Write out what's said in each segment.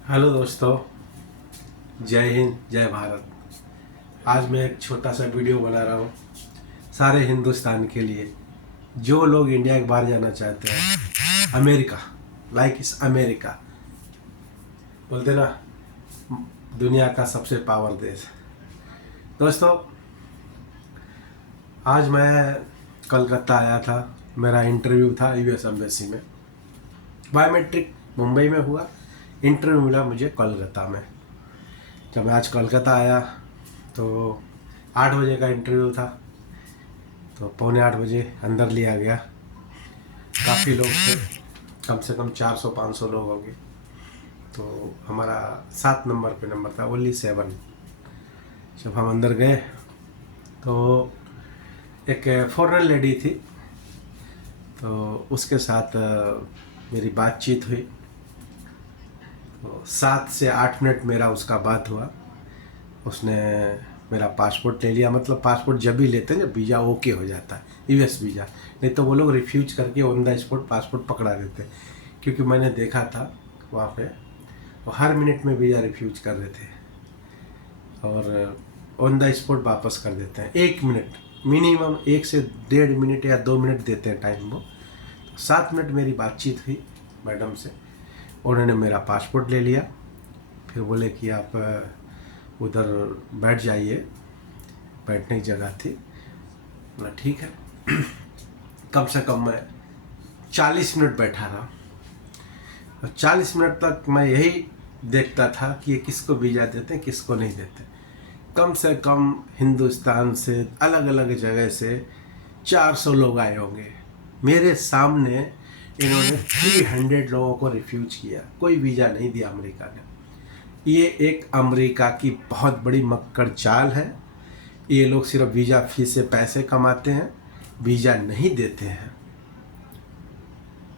Hello दोस्तों, जय हिंद जय भारत। आज मैं एक छोटा सा वीडियो बना रहा हूँ सारे हिंदुस्तान के लिए, जो लोग इंडिया के बाहर जाना चाहते हैं। अमेरिका, लाइक इस अमेरिका बोलते ना, दुनिया का सबसे पावर देश। दोस्तों, आज मैं कलकत्ता आया था, मेरा इंटरव्यू था यूएस एम्बेसी में। बायोमेट्रिक मुंबई में हुआ, इंटरव्यू मिला मुझे कोलकाता में। जब मैं आज कोलकाता आया तो 8 बजे का इंटरव्यू था, तो पौने 8 बजे अंदर लिया गया। काफ़ी लोग थे, कम से कम 400-500 लोग होंगे। तो हमारा 7 नंबर पे नंबर था, ओनली 7। जब हम अंदर गए तो एक फॉरेन लेडी थी, तो उसके साथ मेरी बातचीत हुई। तो 7 से 8 मिनट मेरा उसका बात हुआ। उसने मेरा पासपोर्ट ले लिया। मतलब पासपोर्ट जब भी लेते हैं जब वीज़ा ओके हो जाता है, यूएस वीज़ा। नहीं तो वो लोग रिफ्यूज करके ऑन द स्पॉट पासपोर्ट पकड़ा देते हैं। क्योंकि मैंने देखा था वहाँ पे वो हर मिनट में वीज़ा रिफ्यूज कर रहे थे और ऑन द स्पॉट वापस कर देते हैं। 1 मिनट मिनिमम, 1 से 1.5 मिनट या 2 मिनट देते हैं टाइम वो। 7 मिनट मेरी बातचीत हुई मैडम से। उन्होंने मेरा पासपोर्ट ले लिया, फिर बोले कि आप उधर बैठ जाइए, बैठने की जगह थी। बोला ठीक है। कम से कम मैं 40 मिनट बैठा रहा और 40 मिनट तक मैं यही देखता था कि ये किसको वीज़ा देते हैं, किसको नहीं देते। कम से कम हिंदुस्तान से अलग अलग जगह से 400 लोग आए होंगे। मेरे सामने इन्होंने 300 लोगों को रिफ्यूज किया, कोई वीज़ा नहीं दिया अमेरिका ने। ये एक अमेरिका की बहुत बड़ी मक्कड़ चाल है। ये लोग सिर्फ वीज़ा फीस से पैसे कमाते हैं, वीज़ा नहीं देते हैं।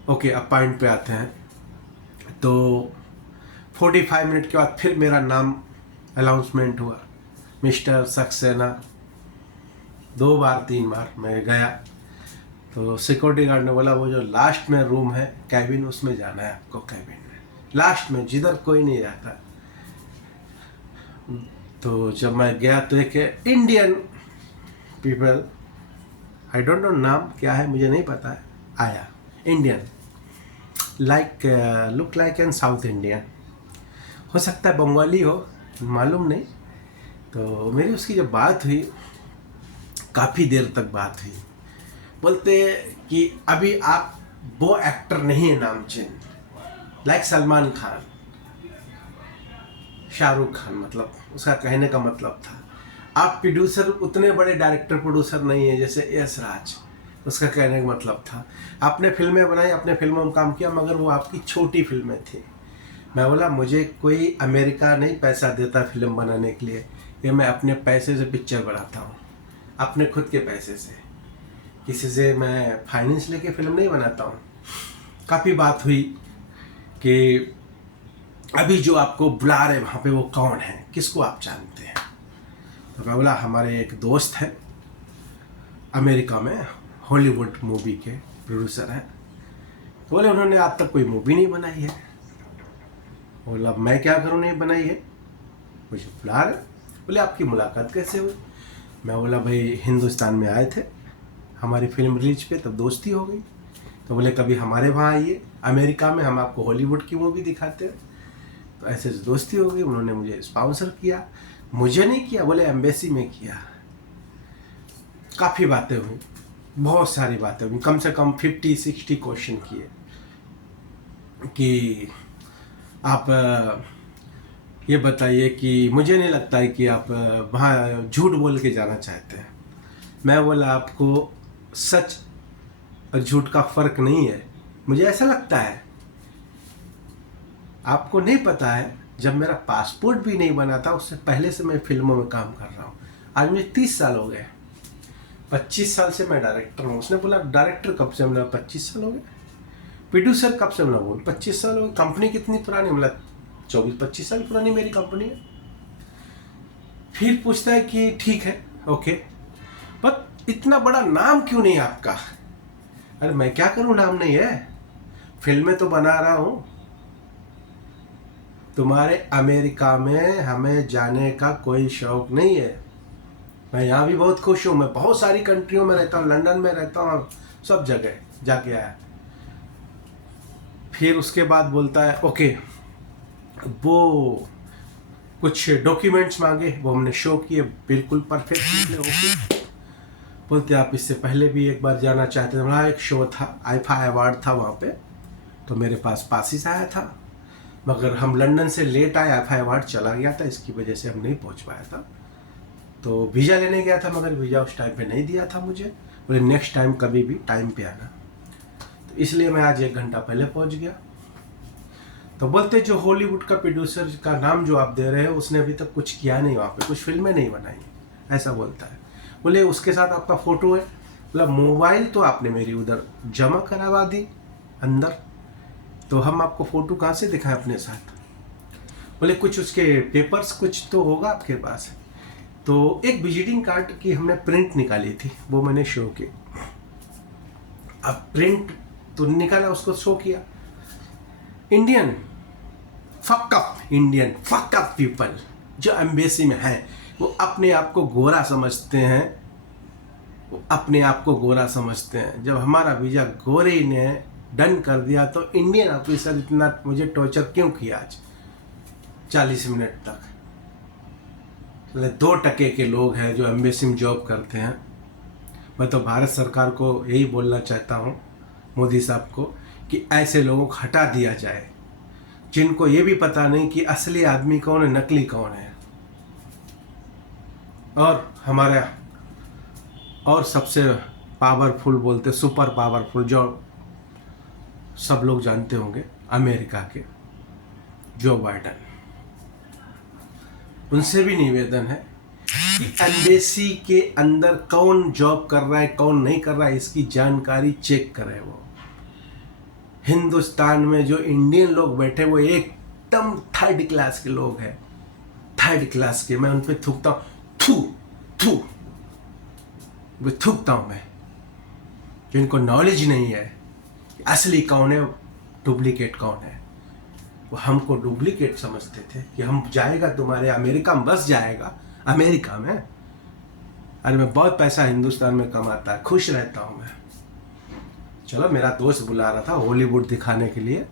ओके, अब पॉइंट पे आते हैं। तो 45 मिनट के बाद फिर मेरा नाम अनाउंसमेंट हुआ, मिस्टर सक्सेना। 2 बार 3 बार मैं गया तो सिक्योरिटी गार्ड ने बोला वो जो लास्ट में रूम है कैबिन, उसमें जाना है आपको। कैबिन में लास्ट में, जिधर कोई नहीं जाता। तो जब मैं गया तो एक Indian people, I don't know नाम क्या है, मुझे नहीं पता है, आया। Indian, like look like an south Indian, हो सकता है बंगाली हो, मालूम नहीं। तो मेरी उसकी जब बात हुई, काफ़ी देर तक बात हुई। बोलते कि अभी आप वो एक्टर नहीं है नामचीन, लाइक सलमान खान, शाहरुख खान। मतलब उसका कहने का मतलब था आप प्रोड्यूसर, उतने बड़े डायरेक्टर प्रोड्यूसर नहीं है जैसे यश राज। उसका कहने का मतलब था आपने फिल्में बनाई, अपने फिल्मों में काम किया, मगर वो आपकी छोटी फिल्में थी। मैं बोला मुझे कोई अमेरिका नहीं पैसा देता फिल्म बनाने के लिए, ये मैं अपने पैसे से पिक्चर बनाता हूँ, अपने खुद के पैसे से। किसी से मैं फाइनेंस लेके फिल्म नहीं बनाता हूँ। काफ़ी बात हुई कि अभी जो आपको बुला रहे वहाँ पे वो कौन है, किसको आप जानते हैं। तो मैं बोला हमारे एक दोस्त हैं अमेरिका में, हॉलीवुड मूवी के प्रोड्यूसर हैं। तो बोले उन्होंने आज तक कोई मूवी नहीं बनाई है। बोला मैं क्या करूँ, नहीं बनाई है, मुझे बुला रहे। बोले आपकी मुलाकात कैसे हुई। मैं बोला भाई हिंदुस्तान में आए थे, हमारी फिल्म रिलीज पे, तब दोस्ती हो गई। तो बोले कभी हमारे वहाँ आइए अमेरिका में, हम आपको हॉलीवुड की मूवी दिखाते हैं। तो ऐसे दोस्ती हो गई। उन्होंने मुझे स्पॉन्सर किया, मुझे नहीं किया, बोले एम्बेसी में किया। काफ़ी बातें हुई, बहुत सारी बातें हुई, कम से कम 50-60 क्वेश्चन किए कि आप ये बताइए कि मुझे नहीं लगता है कि आप वहाँ झूठ बोल के जाना चाहते हैं। मैं बोला आपको सच और झूठ का फ़र्क नहीं है, मुझे ऐसा लगता है। आपको नहीं पता है, जब मेरा पासपोर्ट भी नहीं बना था उससे पहले से मैं फिल्मों में काम कर रहा हूँ। आज मुझे 30 साल हो गए, 25 साल से मैं डायरेक्टर हूँ। उसने बोला डायरेक्टर कब से, मिला 25 साल हो गए। प्रोड्यूसर कब से, मिला बोल 25 साल हो गए। कंपनी कितनी पुरानी, मिला 24-25 साल पुरानी मेरी कंपनी है। फिर पूछता है कि ठीक है ओके, बट इतना बड़ा नाम क्यों नहीं आपका। अरे मैं क्या करूँ, नाम नहीं है, फिल्में तो बना रहा हूँ। तुम्हारे अमेरिका में हमें जाने का कोई शौक नहीं है। मैं यहाँ भी बहुत खुश हूँ, मैं बहुत सारी कंट्रियों में रहता हूँ, लंदन में रहता हूँ, सब जगह जाके आया। फिर उसके बाद बोलता है ओके, वो कुछ डॉक्यूमेंट्स मांगे, वो हमने शो किए, बिल्कुल परफेक्ट निकले। ओके, बोलते आप इससे पहले भी एक बार जाना चाहते थे। वहाँ एक शो था, आईफा अवार्ड था वहाँ पे, तो मेरे पास पासिस आया था, मगर हम लंदन से लेट आए, आईफा अवार्ड चला गया था, इसकी वजह से हम नहीं पहुँच पाया था। तो वीज़ा लेने गया था, मगर वीज़ा उस टाइम पे नहीं दिया था मुझे। बोले नेक्स्ट टाइम कभी भी टाइम पे आना, तो इसलिए मैं आज 1 घंटा पहले पहुँच गया। तो बोलते जो हॉलीवुड का प्रोड्यूसर का नाम जो आप दे रहे हो, उसने अभी तक कुछ किया नहीं, वहाँ पे कुछ फिल्में नहीं बनाई, ऐसा बोलता है। बोले उसके साथ आपका फ़ोटो है। बोला मोबाइल तो आपने मेरी उधर जमा करवा दी अंदर, तो हम आपको फ़ोटो कहाँ से दिखाएं अपने साथ। बोले कुछ उसके पेपर्स कुछ तो होगा आपके पास। तो एक विजिटिंग कार्ड की हमने प्रिंट निकाली थी, वो मैंने शो की। अब प्रिंट तो निकाला, उसको शो किया। इंडियन फक अप पीपल जो एम्बेसी में हैं, वो अपने आप को गोरा समझते हैं, वो अपने आप को गोरा समझते हैं। जब हमारा वीज़ा गोरे ने डन कर दिया, तो इंडियन ऑफिसर इतना मुझे टॉर्चर क्यों किया आज 40 मिनट तक। 2% के लोग हैं जो एम्बेसी में जॉब करते हैं। मैं तो भारत सरकार को यही बोलना चाहता हूँ, मोदी साहब को, कि ऐसे लोगों को हटा दिया जाए, जिनको ये भी पता नहीं कि असली आदमी कौन है, नकली कौन है। और हमारा और सबसे पावरफुल बोलते, सुपर पावरफुल, जो सब लोग जानते होंगे, अमेरिका के जो बाइडन। उनसे भी निवेदन है कि एम्बेसी के अंदर कौन जॉब कर रहा है, कौन नहीं कर रहा है, इसकी जानकारी चेक करें। वो हिंदुस्तान में जो इंडियन लोग बैठे, वो एकदम 3rd क्लास के लोग हैं, 3rd क्लास के। मैं उन पर थूकता हूँ, थू थूकता हूँ मैं, जिनको नॉलेज नहीं है कि असली कौन है, डुप्लीकेट कौन है। वो हमको डुप्लीकेट समझते थे कि हम जाएगा तुम्हारे अमेरिका में, बस जाएगा अमेरिका में। अरे मैं बहुत पैसा हिंदुस्तान में कमाता है, खुश रहता हूँ मैं। चलो, मेरा दोस्त बुला रहा था हॉलीवुड दिखाने के लिए,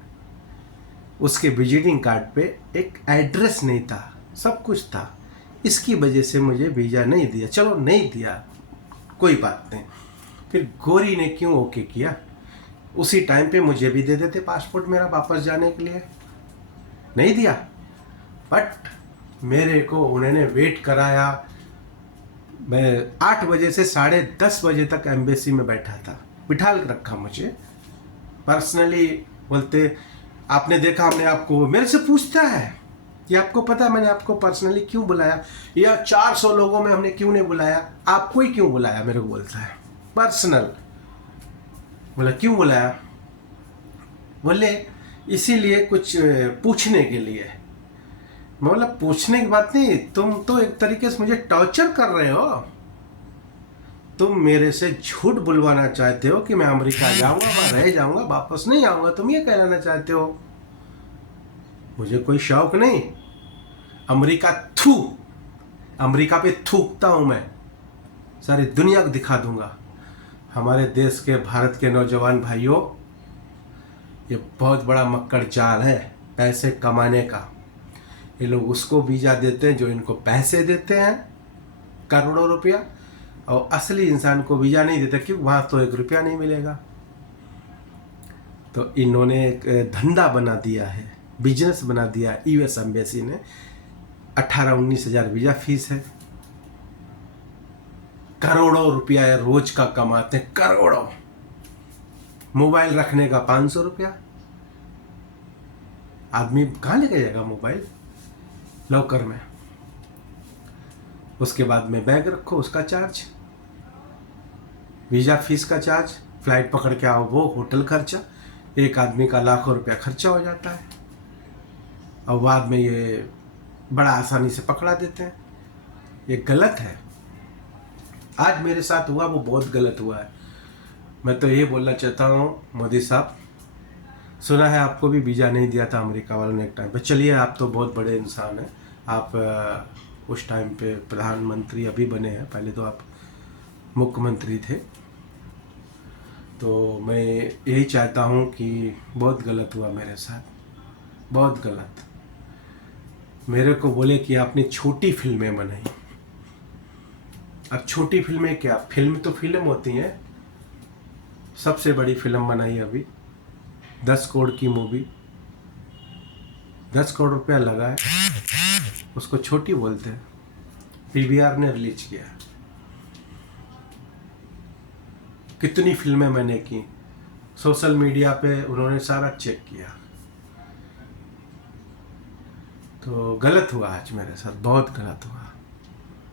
उसके विजिटिंग कार्ड पे एक एड्रेस नहीं था, सब कुछ था, इसकी वजह से मुझे वीज़ा नहीं दिया। चलो नहीं दिया, कोई बात नहीं। फिर गोरी ने क्यों ओके किया, उसी टाइम पे मुझे भी दे देते पासपोर्ट मेरा वापस जाने के लिए। नहीं दिया, बट मेरे को उन्होंने वेट कराया। मैं 8 बजे से 10:30 बजे तक एम्बेसी में बैठा था, बिठा रखा मुझे पर्सनली। बोलते आपने देखा, हमने आपको, मेरे से पूछता है कि आपको पता है मैंने आपको पर्सनली क्यों बुलाया, या 400 लोगों में हमने क्यों नहीं बुलाया, आपको ही क्यों बुलाया, मेरे को बोलता है पर्सनल। बोला क्यों बुलाया, बोले इसीलिए कुछ पूछने के लिए। मैं बोला पूछने की बात नहीं, तुम तो एक तरीके से मुझे टॉर्चर कर रहे हो। तुम मेरे से झूठ बुलवाना चाहते हो कि मैं अमेरिका जाऊंगा, वहां रह जाऊंगा, वापस नहीं आऊंगा, तुम ये कहना चाहते हो। मुझे कोई शौक नहीं, अमेरिका पे थूकता हूं मैं, सारी दुनिया को दिखा दूंगा। हमारे देश के, भारत के नौजवान भाइयों, ये बहुत बड़ा मक्कड़ जाल है पैसे कमाने का। ये लोग उसको वीज़ा देते हैं जो इनको पैसे देते हैं, करोड़ों रुपया, और असली इंसान को वीज़ा नहीं देते, क्योंकि वहाँ तो 1 रुपया नहीं मिलेगा। तो इन्होंने एक धंधा बना दिया है, बिजनेस बना दिया है यूएस एम्बेसी ने। 18-19 हज़ार वीज़ा फीस है, करोड़ों रुपया रोज का कमाते हैं, करोड़ों। मोबाइल रखने का 500 रुपया, आदमी कहाँ लेके जाएगा मोबाइल, लॉकर में। उसके बाद में बैग रखो, उसका चार्ज, वीज़ा फीस का चार्ज, फ्लाइट पकड़ के आओ वो, होटल खर्चा, एक आदमी का लाखों रुपया खर्चा हो जाता है। और बाद में ये बड़ा आसानी से पकड़ा देते हैं। ये गलत है। आज मेरे साथ हुआ वो बहुत गलत हुआ है। मैं तो ये बोलना चाहता हूँ मोदी साहब, सुना है आपको भी वीज़ा नहीं दिया था अमेरिका वालों ने एक टाइम पे। चलिए, आप तो बहुत बड़े इंसान हैं, आप उस टाइम पे प्रधानमंत्री अभी बने हैं, पहले तो आप मुख्यमंत्री थे। तो मैं यही चाहता हूँ कि बहुत गलत हुआ मेरे साथ, बहुत गलत। मेरे को बोले कि आपने छोटी फिल्में बनाई। अब छोटी फिल्में क्या, फिल्म तो फिल्म होती हैं। सबसे बड़ी फिल्म बनाई अभी, 10 करोड़ की मूवी, 10 करोड़ रुपया लगा है, उसको छोटी बोलते हैं। पीवीआर ने रिलीज किया। कितनी फिल्में मैंने की, सोशल मीडिया पे उन्होंने सारा चेक किया। तो गलत हुआ आज मेरे साथ, बहुत गलत हुआ,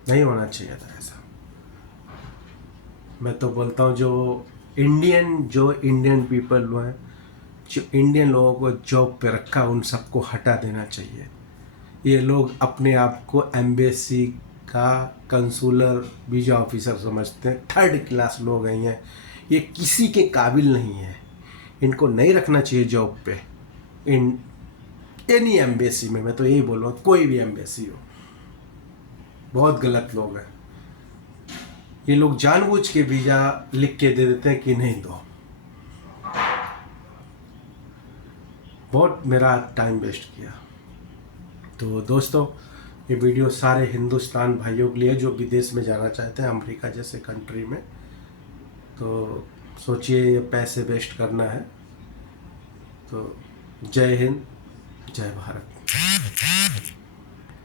नहीं होना चाहिए था ऐसा। मैं तो बोलता हूँ जो इंडियन पीपल हैं, जो इंडियन लोगों को जॉब पे रखा, उन सबको हटा देना चाहिए। ये लोग अपने आप को एम्बेसी का कंसुलर वीज़ा ऑफिसर समझते हैं, थर्ड क्लास लोग हैं ये किसी के काबिल नहीं है। इनको नहीं रखना चाहिए जॉब पे, इन एनी एम्बेसी में। मैं तो यही बोल रहा हूँ, कोई भी एम्बेसी हो, बहुत गलत लोग हैं ये लोग। जानबूझ के वीज़ा लिख के दे देते हैं कि नहीं दो। बहुत मेरा टाइम वेस्ट किया। तो दोस्तों, ये वीडियो सारे हिंदुस्तान भाइयों के लिए जो विदेश में जाना चाहते हैं, अमेरिका जैसे कंट्री में। तो सोचिए, ये पैसे वेस्ट करना है। तो जय हिंद, जय भारत।